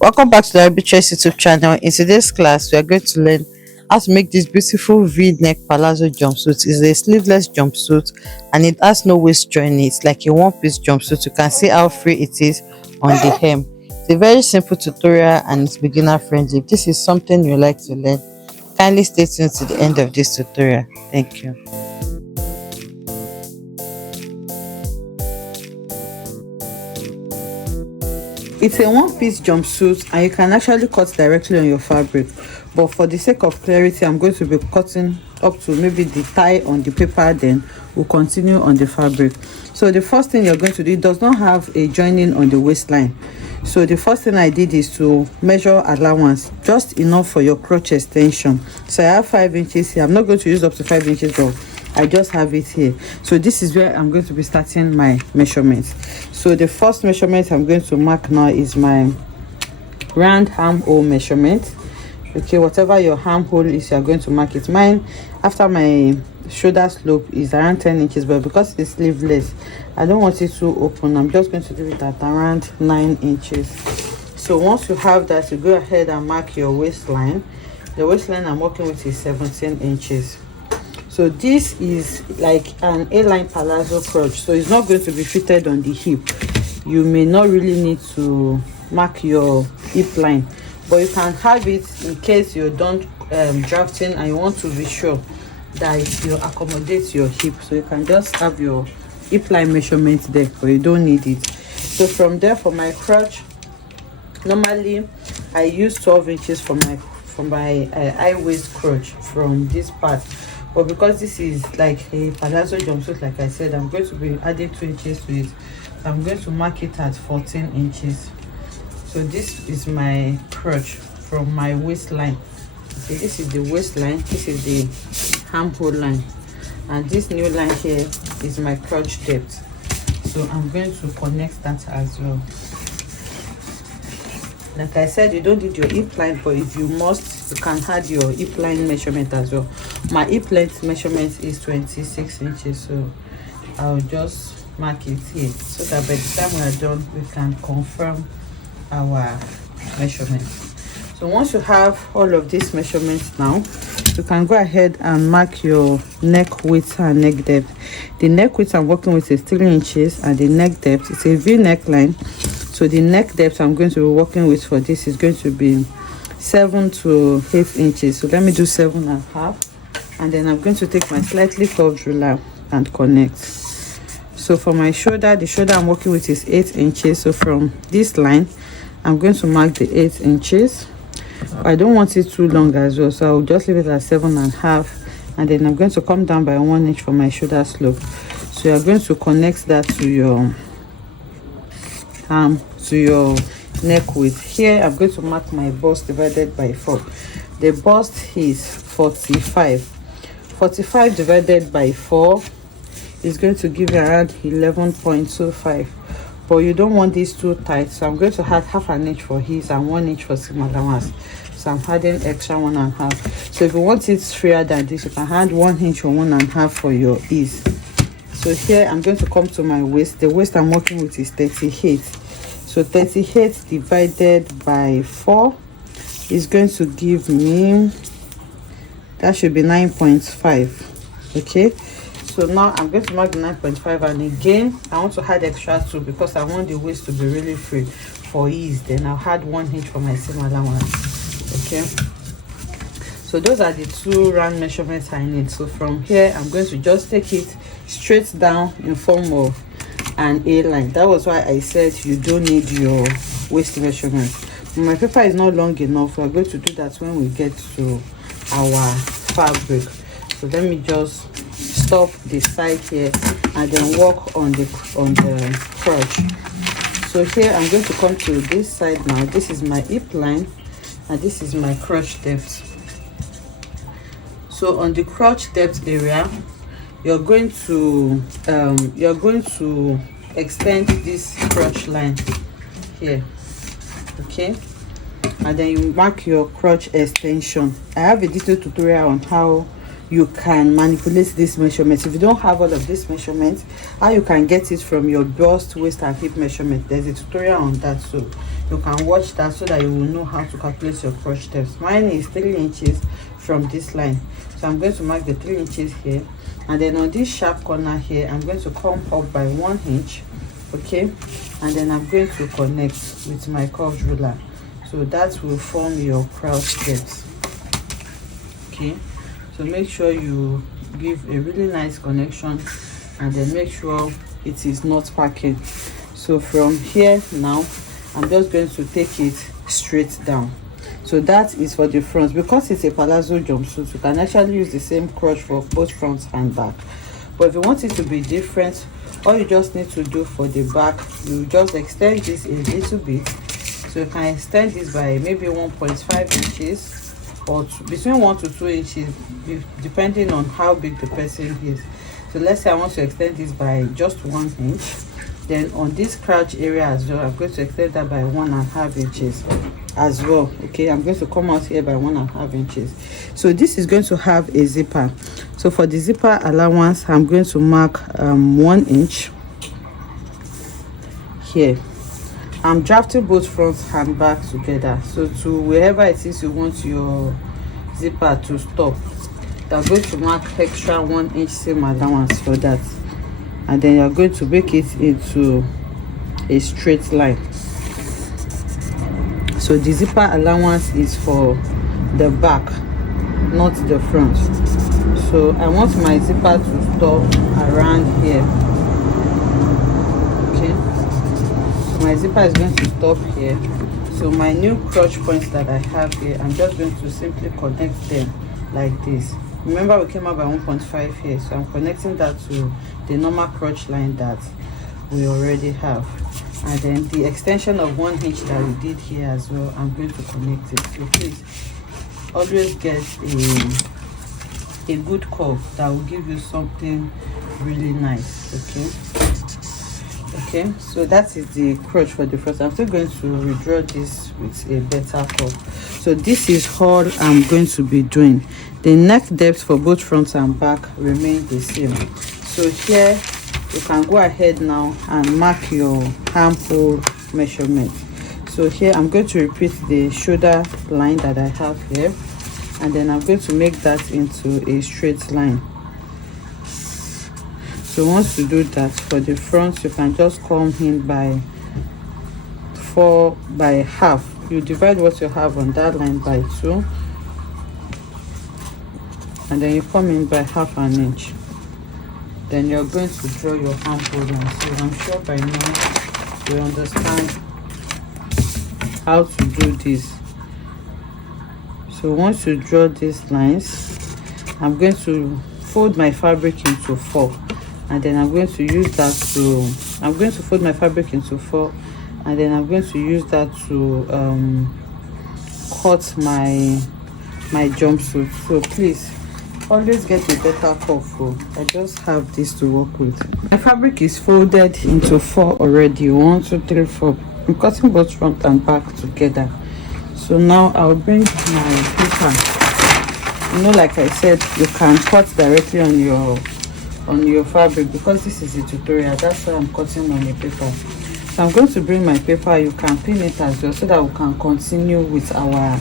Welcome back to the Arbitrage YouTube channel. In today's class, we are going to learn how to make this beautiful V-neck palazzo jumpsuit. It's a sleeveless jumpsuit and it has no waist joint. It's like a one-piece jumpsuit. You can see how free it is on the hem. It's a very simple tutorial and it's beginner friendly. If this is something you like to learn, kindly stay tuned to the end of this tutorial. Thank you. It's a one-piece jumpsuit and you can actually cut directly on your fabric, but for the sake of clarity I'm going to be cutting up to maybe the tie on the paper, then we'll continue on the fabric. So the first thing you're going to do, it does not have a joining on the waistline. So the first thing I did is to measure allowance, just enough for your crotch extension. So I have 5 inches here. I'm not going to use up to 5 inches though, I just have it here. So this is where I'm going to be starting my measurements. So the first measurement I'm going to mark now is my round armhole measurement. Okay, whatever your armhole is, you're going to mark it. Mine, after my shoulder slope, is around 10 inches, but because it's sleeveless, I don't want it too open. I'm just going to do it at around 9 inches. So once you have that, you go ahead and mark your waistline. The waistline I'm working with is 17 inches. So this is like an A-line palazzo crotch, so it's not going to be fitted on the hip. You may not really need to mark your hip line, but you can have it in case you're done drafting and you want to be sure that you accommodate your hip. So you can just have your hip line measurement there, but you don't need it. So from there, for my crotch, normally I use 12 inches for my high waist crotch from this part. But because this is like a palazzo jumpsuit, like I said, I'm going to be adding 2 inches to it. So I'm going to mark it at 14 inches. So this is my crotch from my waistline. Okay, this is the waistline, this is the armhole line, and this new line here is my crotch depth. So I'm going to connect that as well. Like I said, you don't need your hip line, but if you must, you can add your hip line measurement as well. My hip length measurement is 26 inches, so I'll just mark it here so that by the time we are done, we can confirm our measurement. So once you have all of these measurements now, you can go ahead and mark your neck width and neck depth. The neck width I'm working with is 3 inches and the neck depth, it's a V neckline. So the neck depth I'm going to be working with for this is going to be 7 to 8 inches. So let me do 7.5, and then I'm going to take my slightly curved ruler and connect. So for my shoulder, the shoulder I'm working with is 8 inches. So from this line, I'm going to mark the 8 inches. I don't want it too long as well, so I'll just leave it at 7.5, and then I'm going to come down by 1 inch for my shoulder slope. So you're going to connect that to your neck width. Here I'm going to mark my bust divided by 4. The bust is 45 divided by 4 is going to give you around 11.25, but you don't want these too tight, so I'm going to add half an inch for his and 1 inch for seam allowance. So I'm adding extra 1.5. So if you want it freer than this, you can add 1 inch or 1.5 for your ease. So here I'm going to come to my waist. The waist I'm working with is 38. So 38 divided by 4 is going to give me, that should be 9.5. Okay, so now I'm going to mark the 9.5, and again I want to add extra 2 because I want the waist to be really free for ease. Then I'll add 1 inch for my seam allowance. Okay, so those are the 2 round measurements I need. So from here I'm going to just take it straight down in form of an A line. That was why I said you don't need your waist measurement. My paper is not long enough. We're going to do that when we get to our fabric. So let me just stop the side here and then work on the crotch. So here I'm going to come to this side now. This is my hip line and this is my crotch depth. So on the crotch depth area, you're going to extend this crotch line here. Okay, and then you mark your crotch extension. I have a detailed tutorial on how you can manipulate this measurement. If you don't have all of this measurement, how you can get it from your bust, waist and hip measurement, there's a tutorial on that, so you can watch that so that you will know how to calculate your crotch depth. Mine is 3 inches from this line, so I'm going to mark the 3 inches here, and then on this sharp corner here I'm going to come up by 1 inch, okay, and then I'm going to connect with my curved ruler, so that will form your crotch depth. Okay, so make sure you give a really nice connection, and then make sure it is not packing. So from here now I'm just going to take it straight down. So that is for the front. Because it's a palazzo jumpsuit, you can actually use the same crotch for both front and back, but if you want it to be different, all you just need to do for the back, you just extend this a little bit. So you can extend this by maybe 1.5 inches or between 1 to 2 inches, depending on how big the person is. So let's say I want to extend this by just 1 inch. Then on this crotch area as well, I'm going to extend that by 1.5 inches as well. Okay, I'm going to come out here by 1.5 inches. So this is going to have a zipper. So for the zipper allowance, I'm going to mark 1 inch here. I'm drafting both front and back together, so to wherever it is you want your zipper to stop, I'm going to mark extra 1 inch seam allowance for that, and then you're going to make it into a straight line. So the zipper allowance is for the back, not the front. So I want my zipper to stop around here. My zipper is going to stop here. So my new crotch points that I have here, I'm just going to simply connect them like this. Remember we came up by 1.5 here, so I'm connecting that to the normal crotch line that we already have, and then the extension of 1 inch that we did here as well, I'm going to connect it. So please always get a good curve that will give you something really nice. Okay, so that is the crotch for the front. I'm still going to redraw this with a better curve. So this is all I'm going to be doing. The neck depth for both front and back remain the same. So here you can go ahead now and mark your armhole measurement. So here I'm going to repeat the shoulder line that I have here, and then I'm going to make that into a straight line. So once you do that, for the front you can just come in by 4 by half. You divide what you have on that line by 2, and then you come in by 1/2 inch. Then you're going to draw your armhole line. So I'm sure by now you understand how to do this. So once you draw these lines, I'm going to fold my fabric into 4, and then I'm going to use that to fold my fabric into 4, and then I'm going to use that to cut my jumpsuit. So please always get a better curve. I just have this to work with. My fabric is folded into 4 already. 1 2 3 4. I'm cutting both front and back together. So now I'll bring my paper. You know, like I said, you can cut directly on your fabric. Because this is a tutorial, that's why I'm cutting on the paper. So I'm going to bring my paper. You can pin it as well so that we can continue with our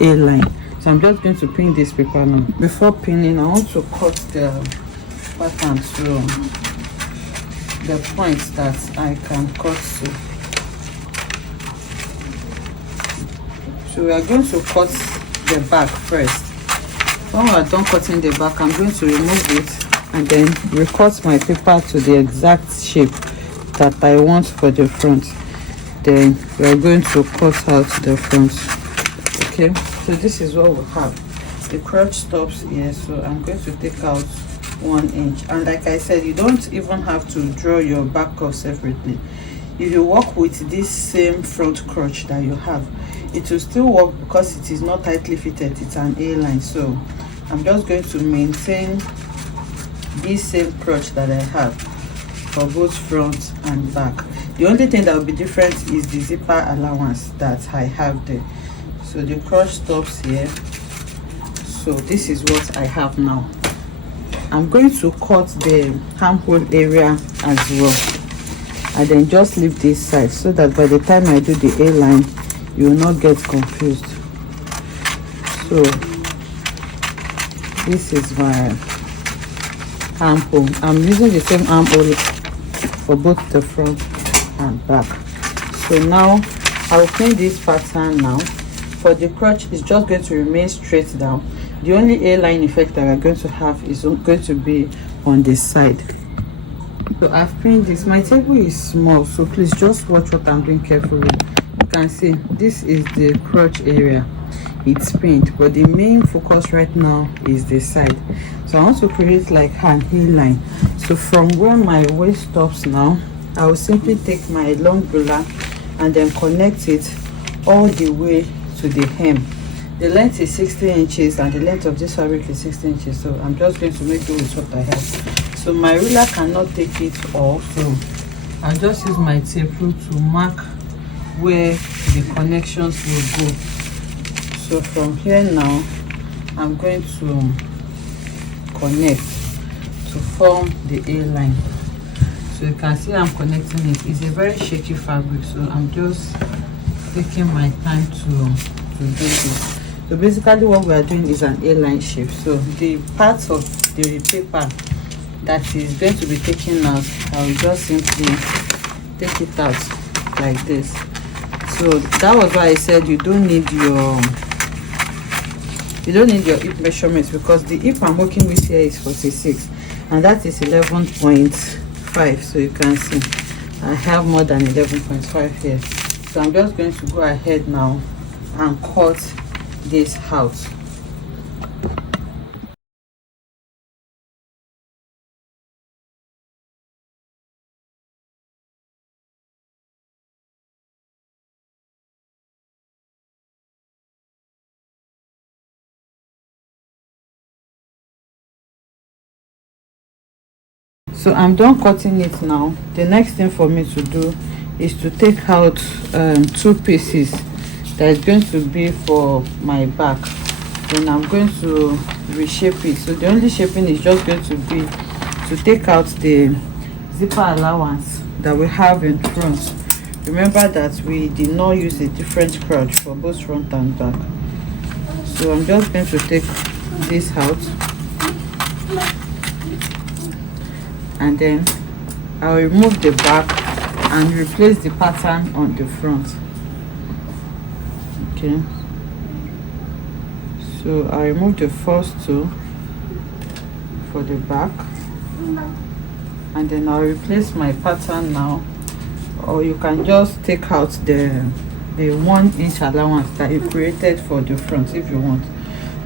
A-line. So I'm just going to pin this paper now. Before pinning, I want to cut the pattern to the points that I can cut to. So we are going to cut the back first. When we are done cutting the back, I'm going to remove it and then recut my paper to the exact shape that I want for the front. Then we are going to cut out the front. Okay, so this is what we have. The crotch stops here, so I'm going to take out 1 inch. And like I said, you don't even have to draw your back curve separately. If you work with this same front crotch that you have, it will still work because it is not tightly fitted. It's an A-line. So I'm just going to maintain this same crotch that I have for both front and back. The only thing that will be different is the zipper allowance that I have there. So the crotch stops here. So this is what I have now. I'm going to cut the armhole area as well. and then just leave this side so that by the time I do the A-line you will not get confused. So this is my armhole. I'm using the same armhole for both the front and back. So now I'll pin this pattern now. For the crotch, it's just going to remain straight down. The only A-line effect that we're going to have is going to be on this side. So I've pinned this. My table is small, so please just watch what I'm doing carefully. You can see this is the crotch area. It's pinned, but the main focus right now is the side. So I want to create like an A-line. So from where my waist stops now, I will simply take my long ruler and then connect it all the way to the hem. The length is 60 inches and the length of this fabric is 60 inches, so I'm just going to make do with what I have. So my ruler cannot take it off, so I'll just use my tape rule to mark where the connections will go. So from here now, I'm going to connect to form the A-line. So you can see I'm connecting it. It's a very shaky fabric, so I'm just taking my time to do this. So basically what we are doing is an A-line shape. So the part of the paper that is going to be taken out, I will just simply take it out like this. So that was why I said you don't need your hip measurements, because the hip I'm working with here is 46 and that is 11.5. so you can see I have more than 11.5 here. So I'm just going to go ahead now and cut this out. So I'm done cutting it now. The next thing for me to do is to take out two pieces that is going to be for my back. Then I'm going to reshape it. So the only shaping is just going to be to take out the zipper allowance that we have in front. Remember that we did not use a different crotch for both front and back. So I'm just going to take this out, and then I'll remove the back and replace the pattern on the front. Okay, so I remove the first two for the back, and then I'll replace my pattern now, or you can just take out the 1 inch allowance that you created for the front if you want.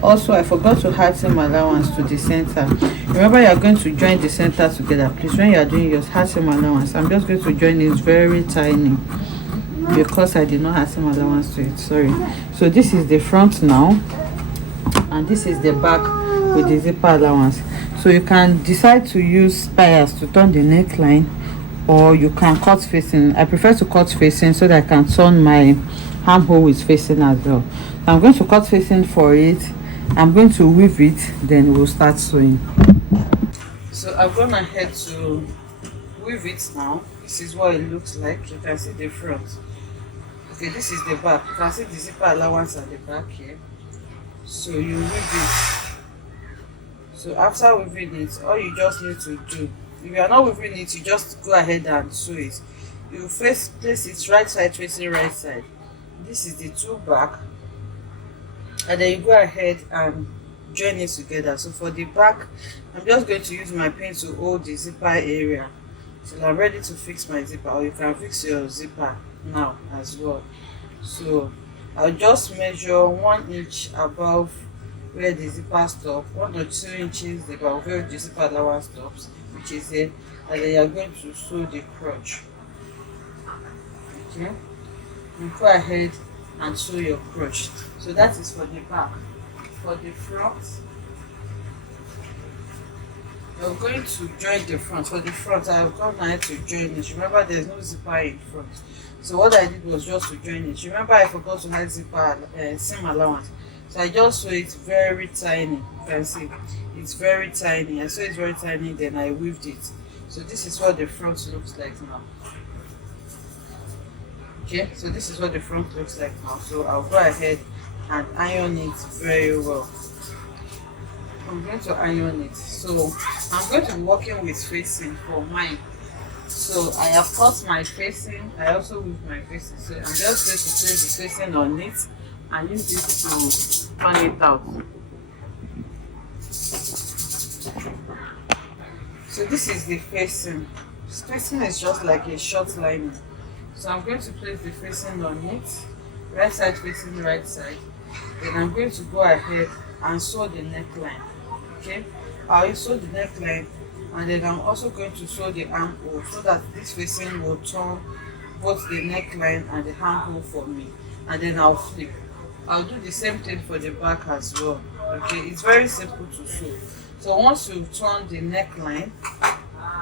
Also, I forgot to add some allowance to the center. Remember, you are going to join the center together. Please, when you are doing yours, add some allowance. I'm just going to join it very tiny because I did not add some allowance to it. Sorry. So this is the front now, and this is the back with the zipper allowance. So you can decide to use pliers to turn the neckline, or you can cut facing. I prefer to cut facing so that I can turn my armhole with facing as well. So I'm going to cut facing for it. I'm going to weave it, then we'll start sewing. So I've gone ahead to weave it now. This is what it looks like. You can see the front. Okay, this is the back. You can see the zipper allowance at the back here. So you weave it. So after weaving it, all you just need to do, if you are not weaving it, you just go ahead and sew it. You place it right side facing right side. This is the two back, and then you go ahead and join it together. So for the back, I'm just going to use my pin to hold the zipper area till I'm ready to fix my zipper, or you can fix your zipper now as well. So I'll just measure 1 inch above where the zipper stops, 1 or 2 inches above where the zipper allowance stops, which is it, and then you're going to sew the crotch. Okay, you go ahead and sew your crotch. So that is for the back. For the front, you're going to join the front. For the front, I've gone ahead to join it. Remember, there's no zipper in front. So what I did was just to join it. Remember, I forgot to add zipper seam allowance. So I just sew it very tiny. You can see it's very tiny. I sew it very tiny, then I weaved it. So this is what the front looks like now. Okay, so this is what the front looks like now. So I'll go ahead and iron it very well. I'm going to iron it. So I'm going to be working with facing for mine. So I have cut my facing. I also with my facing. So I'm just going to place the facing on it and use this to turn it out. So this is the facing. Facing is just like a short lining. So I'm going to place the facing on it, right side facing right side. Then I'm going to go ahead and sew the neckline. Okay, I'll sew the neckline, and then I'm also going to sew the armhole so that this facing will turn both the neckline and the armhole for me. And then I'll flip. I'll do the same thing for the back as well. Okay, it's very simple to sew. So once you turn the neckline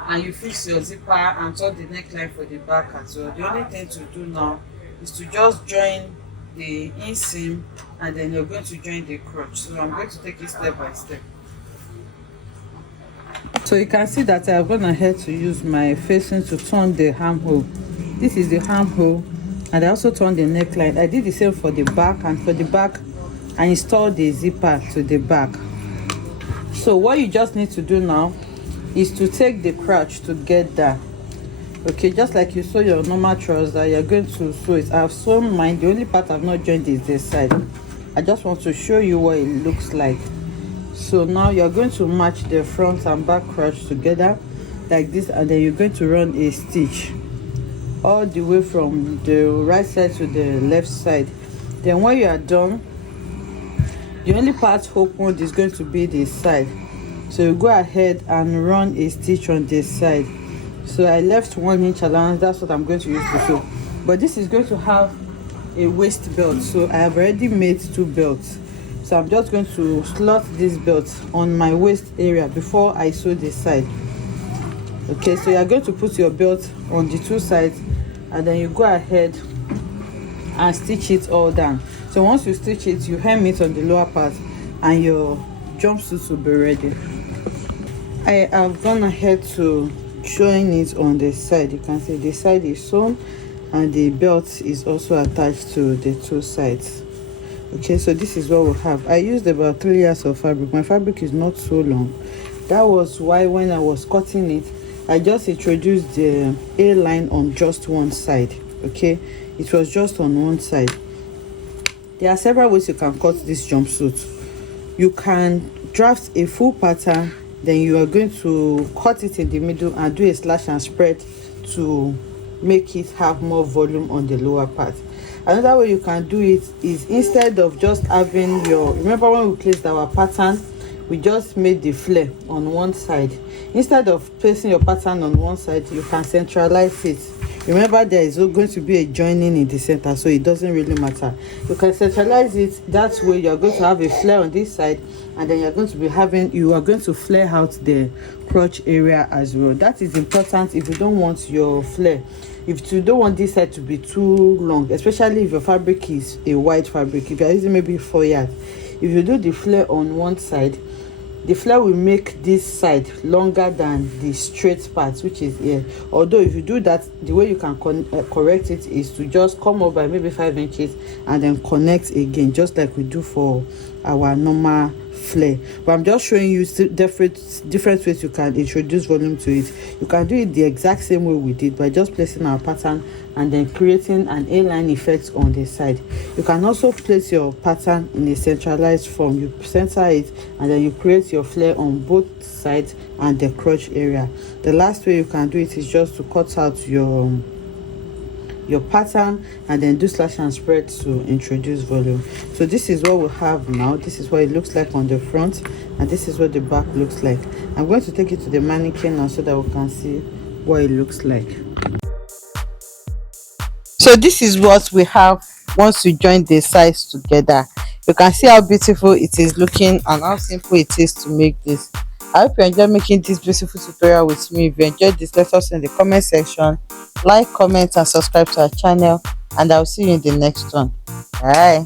and you fix your zipper and turn the neckline for the back as well, the only thing to do now is to just join the inseam, and then you're going to join the crotch. So I'm going to take it step by step. So you can see that I've gone ahead to use my facing to turn the armhole. This is the armhole, and I also turned the neckline. I did the same for the back, and for the back I installed the zipper to the back. So what you just need to do now is to take the crotch together. Okay, just like you sew your normal trouser, you're going to sew it. I've sewn mine. The only part I've not joined is this side. I just want to show you what it looks like. So now you're going to match the front and back crotch together like this, and then you're going to run a stitch all the way from the right side to the left side. Then when you are done, the only part opened is going to be this side. So you go ahead and run a stitch on this side. So I left 1 inch allowance. That's what I'm going to use to sew. But this is going to have a waist belt, so I have already made 2 belts. So I'm just going to slot this belt on my waist area before I sew this side. Okay, so you're going to put your belt on the 2 sides, and then you go ahead and stitch it all down. So once you stitch it, you hem it on the lower part, and your jumpsuit will be ready. I have gone ahead to join it on the side. You can see the side is sewn and the belt is also attached to the 2 sides. Okay, so this is what we have. I used about 3 yards of fabric. My fabric is not so long. That was why when I was cutting it, I just introduced the A line on just one side. Okay, it was just on one side. There are several ways you can cut this jumpsuit. You can draft a full pattern, then you are going to cut it in the middle and do a slash and spread to make it have more volume on the lower part. Another way you can do it is, instead of just having your, remember when we placed our pattern, we just made the flare on one side. Instead of placing your pattern on one side, you can centralize it. Remember, there is going to be a joining in the center, so it doesn't really matter. You can centralize it. That way you're going to have a flare on this side, and then you are going to flare out the crotch area as well. That is important if you don't want your flare, if you don't want this side to be too long, especially if your fabric is a wide fabric. If you're using maybe 4 yards, if you do the flare on one side, the flare will make this side longer than the straight part, which is here. Although if you do that, the way you can correct it is to just come up by maybe 5 inches and then connect again, just like we do for our normal flare. But I'm just showing you different ways you can introduce volume to it. You can do it the exact same way we did by just placing our pattern and then creating an A-line effect on the side. You can also place your pattern in a centralized form. You center it and then you create your flare on both sides and the crotch area. The last way you can do it is just to cut out your pattern and then do slash and spread to introduce volume. So this is what we have now. This is what it looks like on the front, and this is what the back looks like. I'm going to take it to the mannequin now so that we can see what it looks like. So this is what we have once you join the sides together. You can see how beautiful it is looking and how simple it is to make this. I hope you enjoyed making this beautiful tutorial with me. If you enjoyed this, let us know in the comment section. Like, comment and subscribe to our channel, and I'll see you in the next one. Bye.